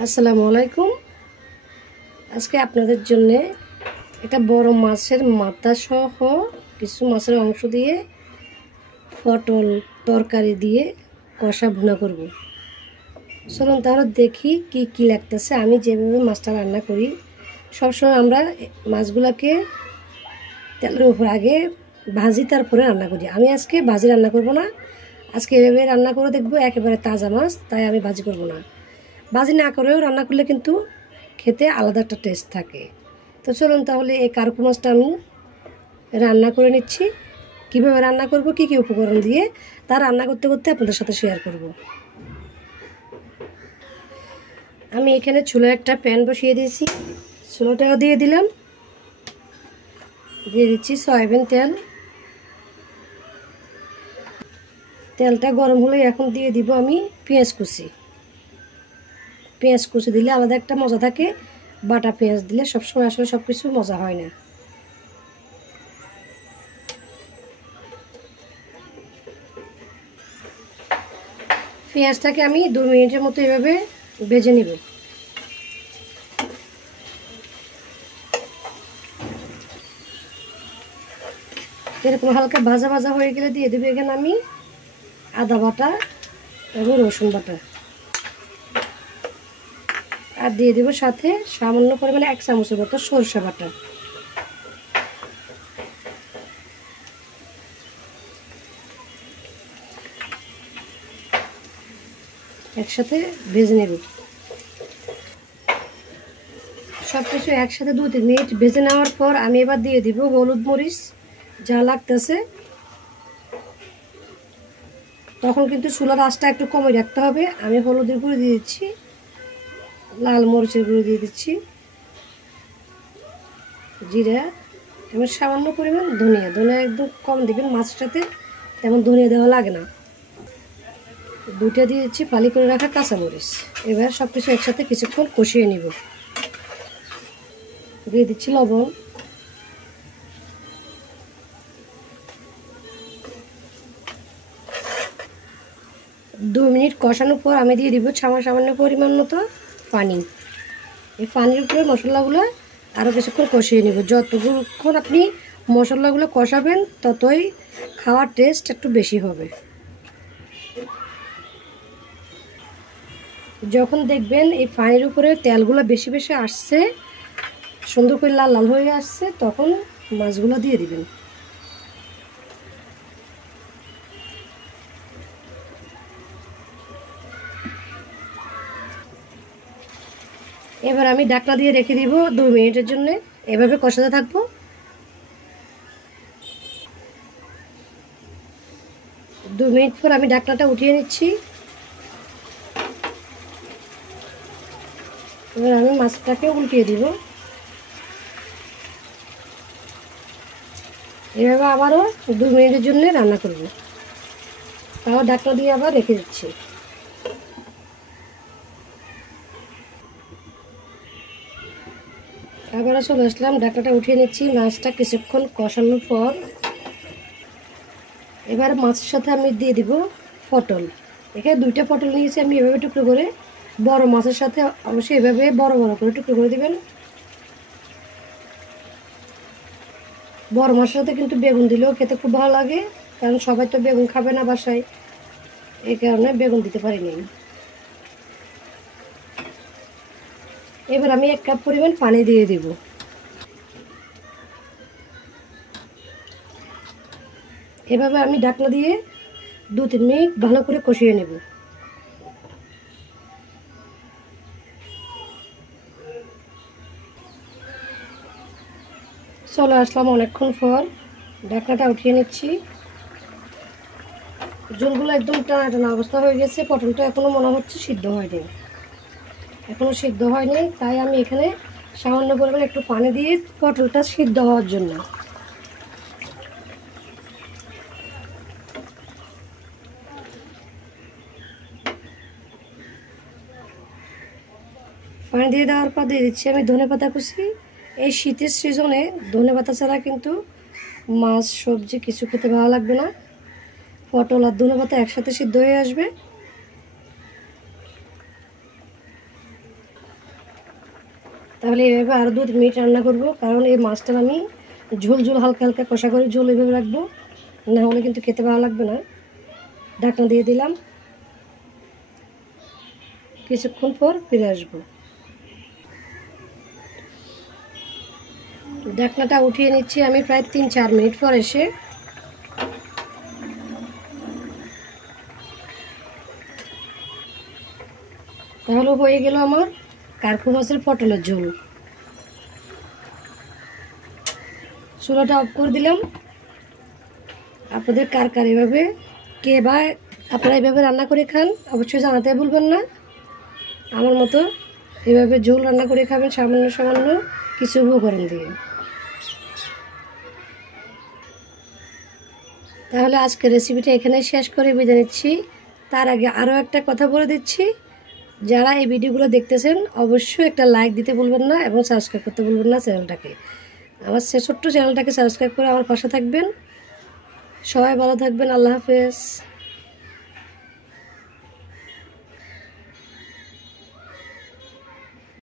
আসসালামু আলাইকুম। আজকে আপনাদের জন্য একটা বড় মাছের মাথা সহ কিছু মাছের অংশ দিয়ে পটল তরকারি দিয়ে কষা ভুনা করব। চলুন তাহলে দেখি কি কি লাগতেছে। আমি যেভাবে মাছটা রান্না করি, সবসময় আমরা মাছগুলোকে তেলের উপর আগে ভাজি, তারপরে রান্না করি। আমি আজকে ভাজি রান্না করব না, আজকে এভাবে রান্না করে দেখব, একেবারে তাজা মাছ, তাই আমি ভাজি করব না। ভাজি না করেও রান্না করলে কিন্তু খেতে আলাদা একটা টেস্ট থাকে। তো চলুন তাহলে এই কার্পু মাছটা আমি রান্না করে নিচ্ছি। কীভাবে রান্না করব, কী কী উপকরণ দিয়ে, তা রান্না করতে করতে আপনাদের সাথে শেয়ার করব। আমি এখানে চুলায় একটা প্যান বসিয়ে দিয়েছি, চুলাটাও দিয়ে দিলাম, দিয়ে দিচ্ছি সয়াবিন তেল। তেলটা গরম হলে এখন দিয়ে দিব আমি পেঁয়াজ কুচি। পেঁয়াজ কুচি দিলে আলাদা একটা মজা থাকে, বাটা পেঁয়াজ দিলে সবসময় আসলে সব কিছু মজা হয় না। পেঁয়াজটাকে আমি 2 মিনিটের মতো এভাবে ভেজে নিব। এরকম হালকা ভাজা ভাজা হয়ে গেলে দিয়ে দেবো এখানে আমি আদা বাটা এবং রসুন বাটা, আর দিয়ে দেবো সাথে সামান্য পরিমাণে 1 চামচের মতো সরষে বাটা। একসাথে ভেজে নেব। সব কিছু একসাথে 2-3 মিনিট ভেজে নেওয়ার পর আমি এবার দিয়ে দিব হলুদ মরিচ যা লাগতেছে। তখন কিন্তু চুলার আঁচটা একটু কমে রাখতে হবে। আমি হলুদের গুঁড়ো দিয়ে দিচ্ছি, লাল মরিচের গুঁড়ো দিয়ে দিচ্ছি, জিরা এবং সামান্য পরিমাণ ধনিয়া। ধনিয়া একদম কম দিবেন, মাছের সাথে তেমন ধনিয়া দেওয়া লাগে না। 2টা দিয়ে দিচ্ছি ফালি করে রাখা কাঁচামরিচ। এবার সব কিছু একসাথে কিছুক্ষণ কষিয়ে নিব। দিয়ে দিচ্ছি লবণ, দু মিনিট কষানোর পর আমি দিয়ে দিব সামান্য পরিমাণ মতো পানি। এই পানির উপরে মশলাগুলো আরও কিছুক্ষণ কষিয়ে নেব। যতক্ষণ আপনি মশলাগুলো কষাবেন ততই খাওয়ার টেস্ট একটু বেশি হবে। যখন দেখবেন এই পানির উপরে তেলগুলো বেশি বেশি আসছে, সুন্দর করে লাল লাল হয়ে আসছে, তখন মাছগুলো দিয়ে দিবেন। এবার আমি ঢাকনা দিয়ে রেখে দিব 2 মিনিটের জন্য। এভাবে কষাতে থাকবো। 2 মিনিট পর আমি ঢাকনাটা উঠিয়ে নিচ্ছি। এবার আমি মাছটাকে উল্টিয়ে দিব। এভাবে আবারও 2 মিনিটের জন্য রান্না করব। তাও ঢাকনা দিয়ে আবার রেখে দিচ্ছি। আবারও চলে আসলাম, ঢাকনাটা উঠিয়ে নিচ্ছি। মাছটা কিছুক্ষণ কষানোর পর এবার মাছের সাথে আমি দিয়ে দিব পটল। এখানে 2টা পটল নিয়েছি আমি, এভাবে টুকরো করে। বড় মাছের সাথে অবশ্যই এভাবে বড় বড় করে টুকরো করে দিবেন। বড় মাছের সাথে কিন্তু বেগুন দিলেও খেতে খুব ভালো লাগে, কারণ সবাই তো বেগুন খাবে না বাসায়, এই কারণে বেগুন দিতে পারিনি। এবার আমি 1 কাপ পরিমাণ পানি দিয়ে দিব। এভাবে আমি ঢাকনা দিয়ে 2-3 মিনিট ভালো করে কষিয়ে নেব। চলে আসলাম অনেকক্ষণ পর, ঢাকনাটা উঠিয়ে নিচ্ছি। ঝোলগুলো একদম টানা টানা অবস্থা হয়ে গেছে। পটলটা এখনও মনে হচ্ছে সিদ্ধ হয়নি, এখনও সিদ্ধ হয়নি। তাই আমি এখানে সামান্য পরিমাণে একটু পানি দিয়ে পটলটা সিদ্ধ হওয়ার জন্য পানি দিয়ে দেওয়ার পর দিয়ে দিচ্ছি আমি ধনেপাতা কুচি। এই শীতের সিজনে ধনেপাতা ছাড়া কিন্তু মাছ সবজি কিছু খেতে ভালো লাগবে না। পটল আর ধনেপাতা একসাথে সিদ্ধ হয়ে আসবে। তাহলে এইভাবে আরও 2 মিনিট রান্না করব, কারণ এই মাছটা আমি ঝোল ঝোল হালকা হালকা কষা করে ঝোল এভাবে রাখবো, না হলে কিন্তু খেতে ভালো লাগবে না। ঢাকনা দিয়ে দিলাম, কিছুক্ষণ পর ফিরে আসবো। ঢাকনাটা উঠিয়ে নিচ্ছি আমি প্রায় 3-4 মিনিট পর এসে। তাহলে হয়ে গেল আমার কার্পু মাছের পটলের ঝোল। চুলাটা অফ করে দিলাম। আপনাদের কার কার এভাবে কে বা আপনারা এভাবে রান্না করে খান অবশ্যই জানাতে ভুলবেন না। আমার মতো এভাবে ঝোল রান্না করে খাবেন সামান্য সামান্য কিছু উপকরণ দিয়ে। তাহলে আজকের রেসিপিটা এখানে শেষ করে বিদায় নিচ্ছি। তার আগে আরও একটা কথা বলে দিচ্ছি, যারা এই ভিডিওগুলো দেখতেছেন অবশ্যই একটা লাইক দিতে ভুলবেন না এবং সাবস্ক্রাইব করতে ভুলবেন না চ্যানেলটাকে। আমার ছোট্ট চ্যানেলটাকে সাবস্ক্রাইব করে আমার পাশে থাকবেন। সবাই ভালো থাকবেন। আল্লাহ হাফেজ।